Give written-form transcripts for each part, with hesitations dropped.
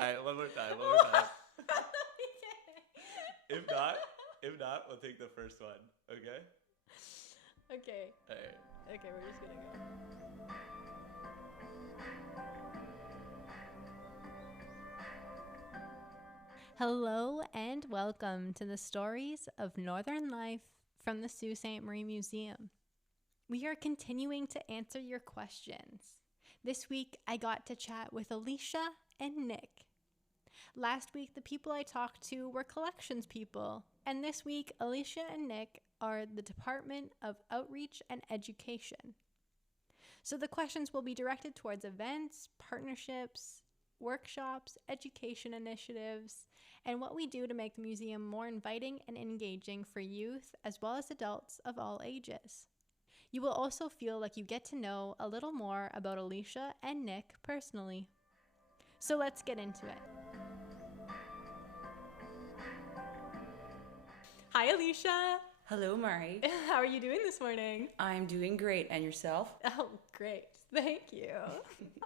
right, one more time. Okay. If not, we'll take the first one. Okay? Okay. All right. Okay, we're just gonna go. Hello and welcome to the stories of Northern life from the Sault Ste. Marie Museum. We are continuing to answer your questions. This week, I got to chat with Alicia and Nick. Last week, the people I talked to were collections people, and this week, Alicia and Nick are the Department of Outreach and Education. So the questions will be directed towards events, partnerships, workshops, education initiatives, and what we do to make the museum more inviting and engaging for youth as well as adults of all ages. You will also feel like you get to know a little more about Alicia and Nick personally. So let's get into it. Hi, Alicia. Hello, Mari. How are you doing this morning? I'm doing great. And yourself? Oh, great. Thank you.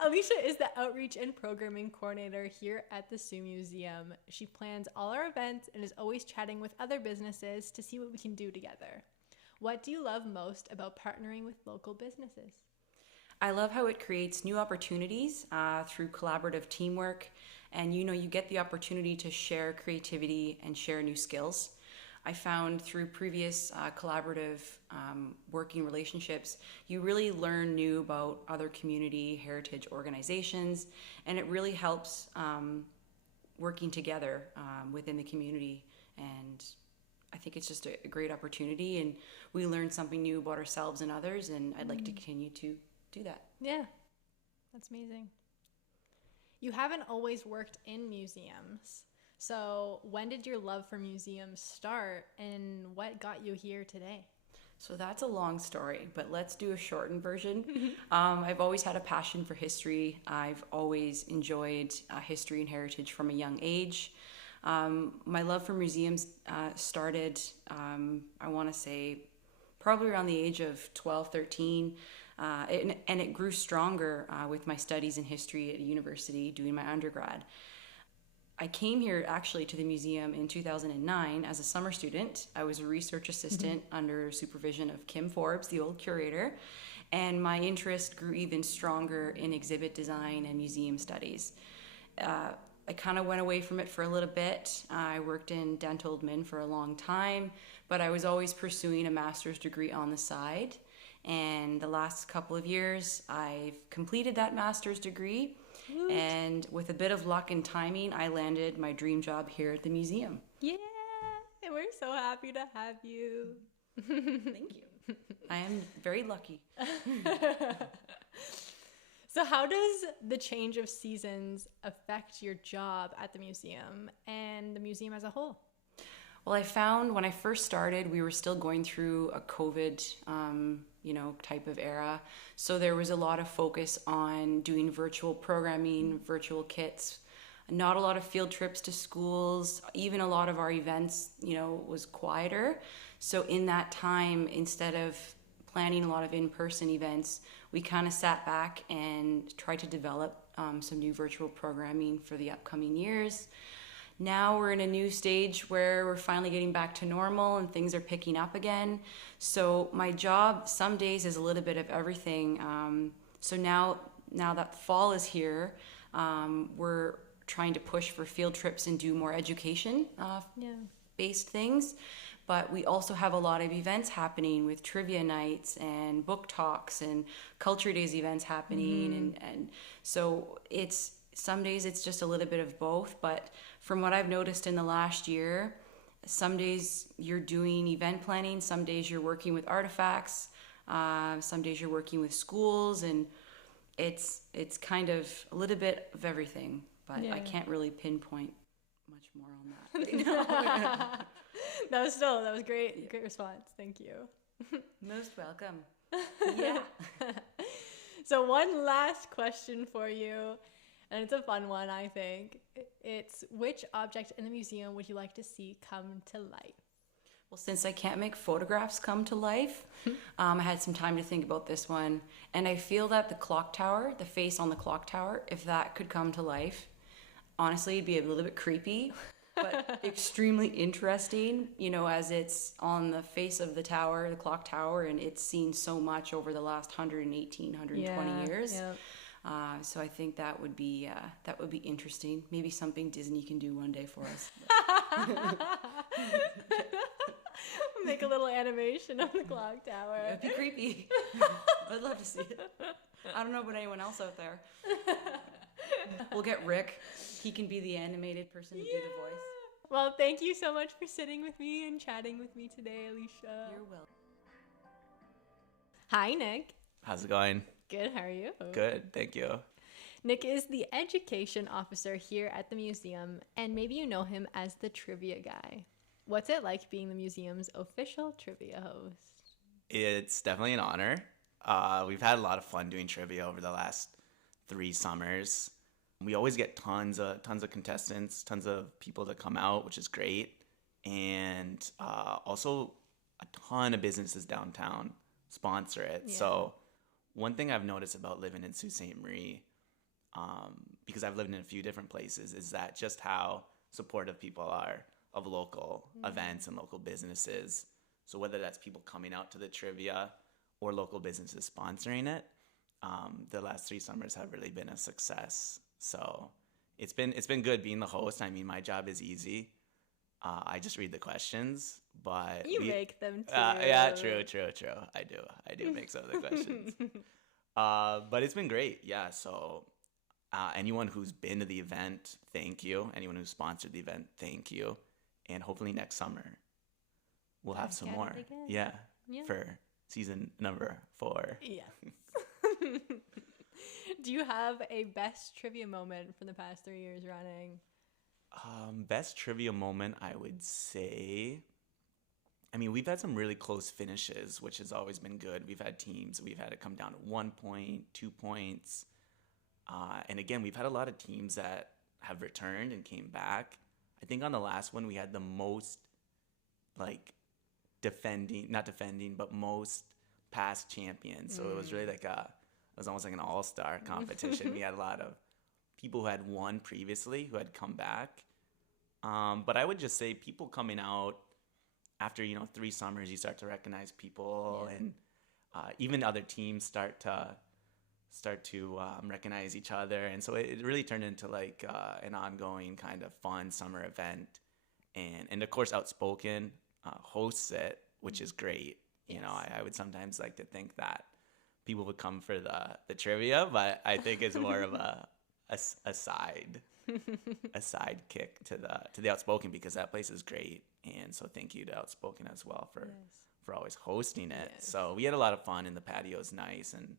Alicia is the Outreach and Programming Coordinator here at the Sault Museum. She plans all our events and is always chatting with other businesses to see what we can do together. What do you love most about partnering with local businesses? I love how it creates new opportunities through collaborative teamwork. And you get the opportunity to share creativity and share new skills. I found through previous collaborative working relationships, you really learn new about other community heritage organizations, and it really helps working together within the community. And I think it's just a great opportunity, and we learn something new about ourselves and others, and I'd like to continue to do that. Yeah, that's amazing. You haven't always worked in museums. So when did your love for museums start, and what got you here today? So that's a long story, but let's do a shortened version. I've always had a passion for history. I've always enjoyed history and heritage from a young age. My love for museums started, I want to say, probably around the age of 12, 13. And it grew stronger with my studies in history at university doing my undergrad. I came here actually to the museum in 2009 as a summer student. I was a research assistant under supervision of Kim Forbes, the old curator, and my interest grew even stronger in exhibit design and museum studies. I kind of went away from it for a little bit. I worked in dental admin for a long time, but I was always pursuing a master's degree on the side. And the last couple of years, I've completed that master's degree. Woot. And with a bit of luck and timing, I landed my dream job here at the museum. Yeah, and we're so happy to have you. Thank you. I am very lucky. So how does the change of seasons affect your job at the museum and the museum as a whole? Well, I found when I first started, we were still going through a COVID, type of era. So there was a lot of focus on doing virtual programming, virtual kits, not a lot of field trips to schools. Even a lot of our events, was quieter. So in that time, instead of planning a lot of in-person events, we kind of sat back and tried to develop some new virtual programming for the upcoming years. Now we're in a new stage where we're finally getting back to normal and things are picking up again. So my job some days is a little bit of everything. So now that fall is here, we're trying to push for field trips and do more education based things. But we also have a lot of events happening with trivia nights and book talks and culture days events happening. And so some days it's just a little bit of both. But from what I've noticed in the last year, some days you're doing event planning, some days you're working with artifacts, some days you're working with schools, and it's kind of a little bit of everything. But I can't really pinpoint much more on that right now. That was great. Great response. Thank you. Most welcome. Yeah. So one last question for you, and it's a fun one, I think. It's, which object in the museum would you like to see come to life? Well, since I can't make photographs come to life, I had some time to think about this one. And I feel that the clock tower, the face on the clock tower, if that could come to life, honestly, it'd be a little bit creepy, but extremely interesting, you know, as it's on the face of the tower, the clock tower, and it's seen so much over the last 118, 120 years. Yeah. So I think that would be interesting. Maybe something Disney can do one day for us. Make a little animation of the clock tower. It'd be creepy. I'd love to see it. I don't know about anyone else out there. We'll get Rick. He can be the animated person to do the voice. Well, thank you so much for sitting with me and chatting with me today, Alicia. You're welcome. Hi, Nick. How's it going? Good, how are you? Good, thank you. Nick is the education officer here at the museum, and maybe you know him as the trivia guy. What's it like being the museum's official trivia host? It's definitely an honor. We've had a lot of fun doing trivia over the last 3 summers. We always get tons of contestants, tons of people that come out, which is great. And also a ton of businesses downtown sponsor it. Yeah. So one thing I've noticed about living in Sault Ste. Marie, because I've lived in a few different places, is that just how supportive people are of local events and local businesses. So whether that's people coming out to the trivia or local businesses sponsoring it, the last 3 summers have really been a success. So it's been good being the host. I mean, my job is easy. I just read the questions, but You make them too. yeah, true. I do make some of the questions. But it's been great. Yeah. So anyone who's been to the event, thank you. Anyone who sponsored the event, thank you. And hopefully next summer we'll have some more. Yeah. For season number 4. Yes. Do you have a best trivia moment from the past 3 years running? Best trivia moment, I would say. I mean, we've had some really close finishes, which has always been good. We've had teams, we've had it come down to 1 point, 2 points. And again, we've had a lot of teams that have returned and came back. I think on the last one, we had the most, like, most past champions. So it was really like it was almost like an all-star competition. We had a lot of people who had won previously who had come back. But I would just say people coming out after, 3 summers, you start to recognize people, and even other teams start to recognize each other. And so it really turned into like an ongoing kind of fun summer event. And of course, Outspoken hosts it, which is great. Yes. I would sometimes like to think that people would come for the trivia, but I think it's more of a side kick to the Outspoken, because that place is great. And so thank you to Outspoken as well for always hosting it. Yes. So we had a lot of fun, and the patio's nice, and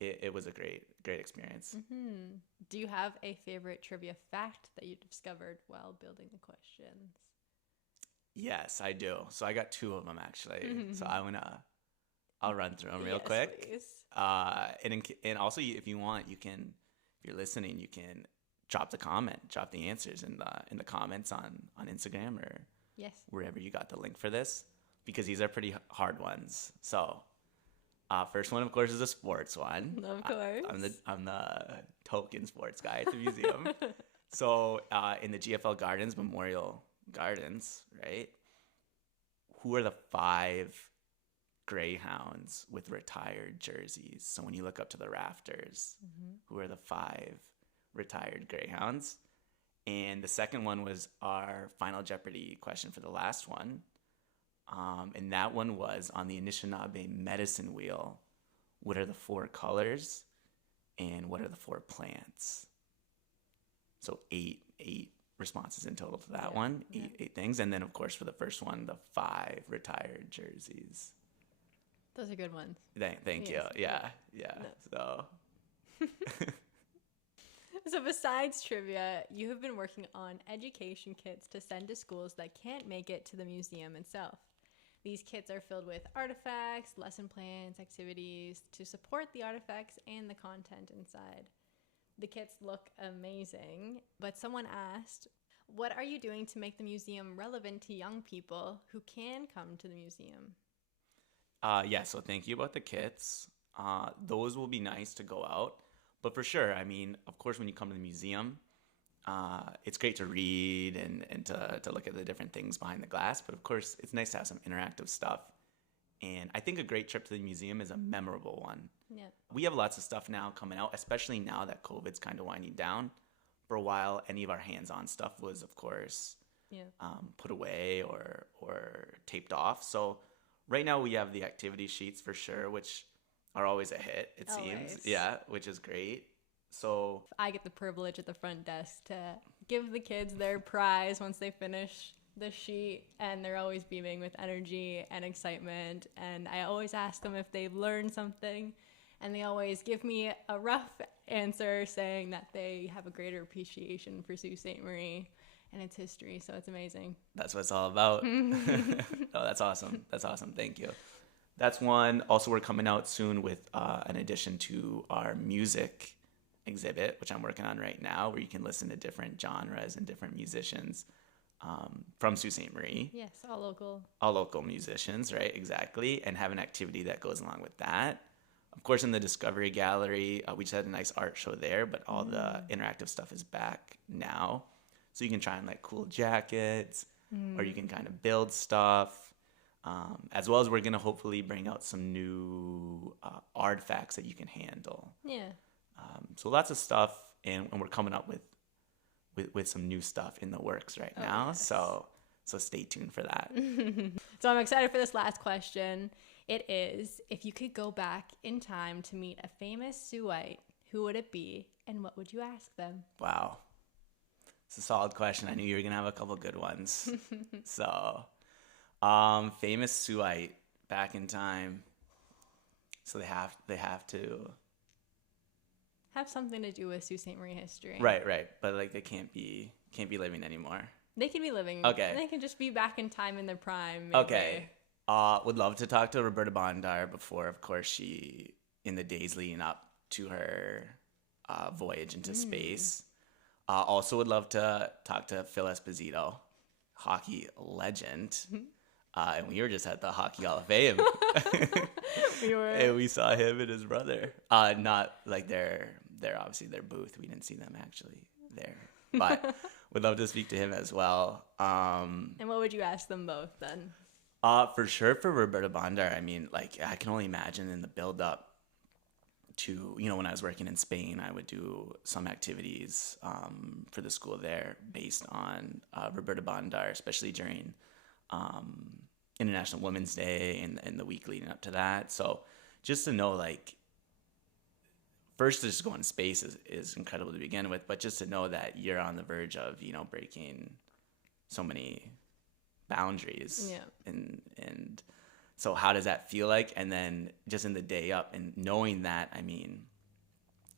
it was a great experience. Mm-hmm. Do you have a favorite trivia fact that you discovered while building the questions? Yes, I do. So I got 2 of them actually. Mm-hmm. So I'll run through them real quick. Please. And also, if you want, you can, if you're listening, you can drop the answers in the comments on Instagram or wherever you got the link for this, because these are pretty hard ones. So first one, of course, is a sports one. Of course. I'm the token sports guy at the museum. So in the GFL Gardens, Memorial Gardens, right? Who are the 5 Greyhounds with retired jerseys? So when you look up to the rafters, who are the 5 retired Greyhounds? And the second one was our Final Jeopardy question for the last one. And that one was on the Anishinaabe medicine wheel. What are the 4 colors and what are the 4 plants? So 8 responses in total to that one, 8 things. And then, of course, for the first one, the 5 retired jerseys. Those are good ones. Thank you. Yeah. No. So besides trivia, you have been working on education kits to send to schools that can't make it to the museum itself. These kits are filled with artifacts, lesson plans, activities to support the artifacts and the content inside. The kits look amazing, but someone asked, what are you doing to make the museum relevant to young people who can come to the museum? So thank you about the kits. Those will be nice to go out. But for sure, I mean, of course, when you come to the museum, it's great to read and to look at the different things behind the glass. But of course, it's nice to have some interactive stuff. And I think a great trip to the museum is a memorable one. Yeah. We have lots of stuff now coming out, especially now that COVID's kind of winding down. For a while, any of our hands-on stuff was, of course, put away or taped off. So right now we have the activity sheets for sure, which are always a hit, it seems. Yeah, which is great. So I get the privilege at the front desk to give the kids their prize once they finish the sheet, and they're always beaming with energy and excitement. And I always ask them if they've learned something, and they always give me a rough answer saying that they have a greater appreciation for Sault Ste. Marie and its history. So it's amazing. That's what it's all about. Oh, that's awesome. That's awesome. Thank you. That's one. Also, we're coming out soon with an addition to our music exhibit, which I'm working on right now, where you can listen to different genres and different musicians from Sault Ste. Marie. Yes, all local. All local musicians, right? Exactly. And have an activity that goes along with that. Of course, in the Discovery Gallery, we just had a nice art show there, but all the interactive stuff is back now. So you can try on like cool jackets, or you can kind of build stuff. As well as we're going to hopefully bring out some new artifacts that you can handle. Yeah. So lots of stuff, and we're coming up with some new stuff in the works right now. Yes. So stay tuned for that. So I'm excited for this last question. It is, if you could go back in time to meet a famous Saulite, who would it be, and what would you ask them? Wow. It's a solid question. I knew you were going to have a couple good ones. So, famous Saulite back in time. So they have to Have something to do with Sault Ste. Marie history. Right. But like they can't be living anymore. They can be living. Okay. They can just be back in time in their prime. Maybe. Okay. Would love to talk to Roberta Bondar before, of course, she, in the days leading up to her voyage into space. Also would love to talk to Phil Esposito, hockey legend. And we were just at the Hockey Hall of Fame. We were. And we saw him and his brother. Not like their obviously their booth. We didn't see them actually there. But would love to speak to him as well. And what would you ask them both then? For sure for Roberta Bondar. I mean, like I can only imagine in the build up to, when I was working in Spain, I would do some activities for the school there based on Roberta Bondar, especially during International Women's Day and the week leading up to that. So just to know, like, first to just go into space is incredible to begin with, but just to know that you're on the verge of, breaking so many boundaries. Yeah. And so how does that feel like? And then just in the day up and knowing that, I mean,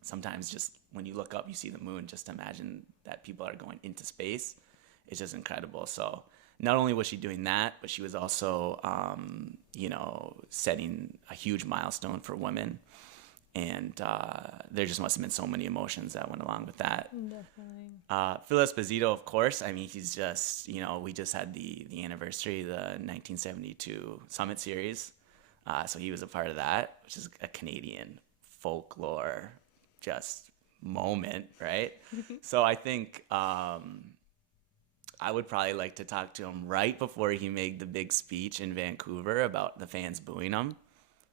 sometimes just when you look up, you see the moon, just imagine that people are going into space. It's just incredible. So not only was she doing that, but she was also, setting a huge milestone for women. And there just must have been so many emotions that went along with that. Definitely. Phil Esposito, of course. I mean, he's just, we just had the anniversary, the 1972 Summit Series. So he was a part of that, which is a Canadian folklore just moment, right? So I think I would probably like to talk to him right before he made the big speech in Vancouver about the fans booing him.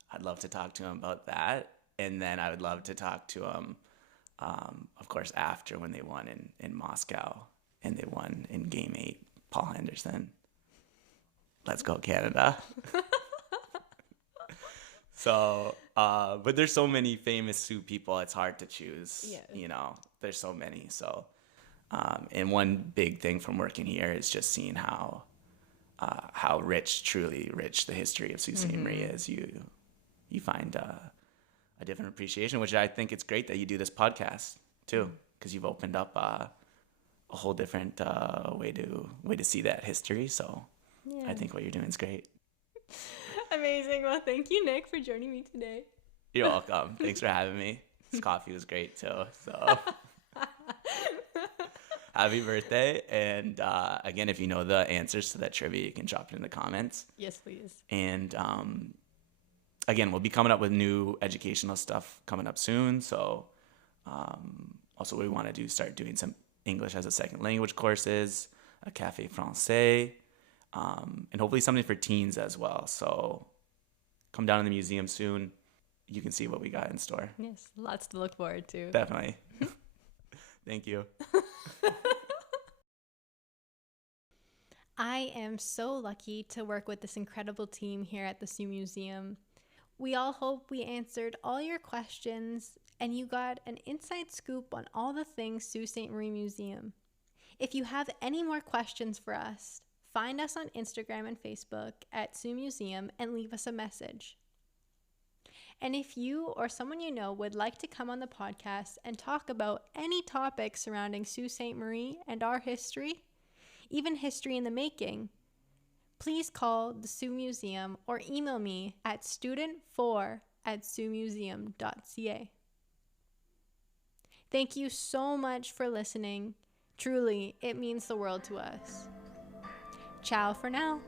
I'd love to talk to him about that. And then I would love to talk to him, of course, after when they won in Moscow and they won in Game 8, Paul Henderson. Let's go, Canada. So, but there's so many famous Sioux people, it's hard to choose. Yeah. There's so many. So, and one big thing from working here is just seeing how truly rich the history of Sault Ste. Marie is. You find a different appreciation, which I think it's great that you do this podcast too, because you've opened up a whole different way to see that history. So yeah. I think what you're doing is great. Amazing. Well, thank you, Nick, for joining me today. You're welcome. Thanks for having me. This coffee was great too. So happy birthday. And again, if you know the answers to that trivia, you can drop it in the comments. Yes, please. And again, we'll be coming up with new educational stuff coming up soon. So also we want to start doing some English as a second language courses, a cafe français, and hopefully something for teens as well. So come down to the museum soon. You can see what we got in store. Yes, lots to look forward to. Definitely. Thank you. I am so lucky to work with this incredible team here at the Sioux Museum. We all hope we answered all your questions and you got an inside scoop on all the things Sault Ste. Marie Museum. If you have any more questions for us, find us on Instagram and Facebook at Sioux Museum and leave us a message. And if you or someone you know would like to come on the podcast and talk about any topic surrounding Sault Ste. Marie and our history, even history in the making, please call the Sioux Museum or email me at student4@siouxmuseum.ca. Thank you so much for listening. Truly, it means the world to us. Ciao for now.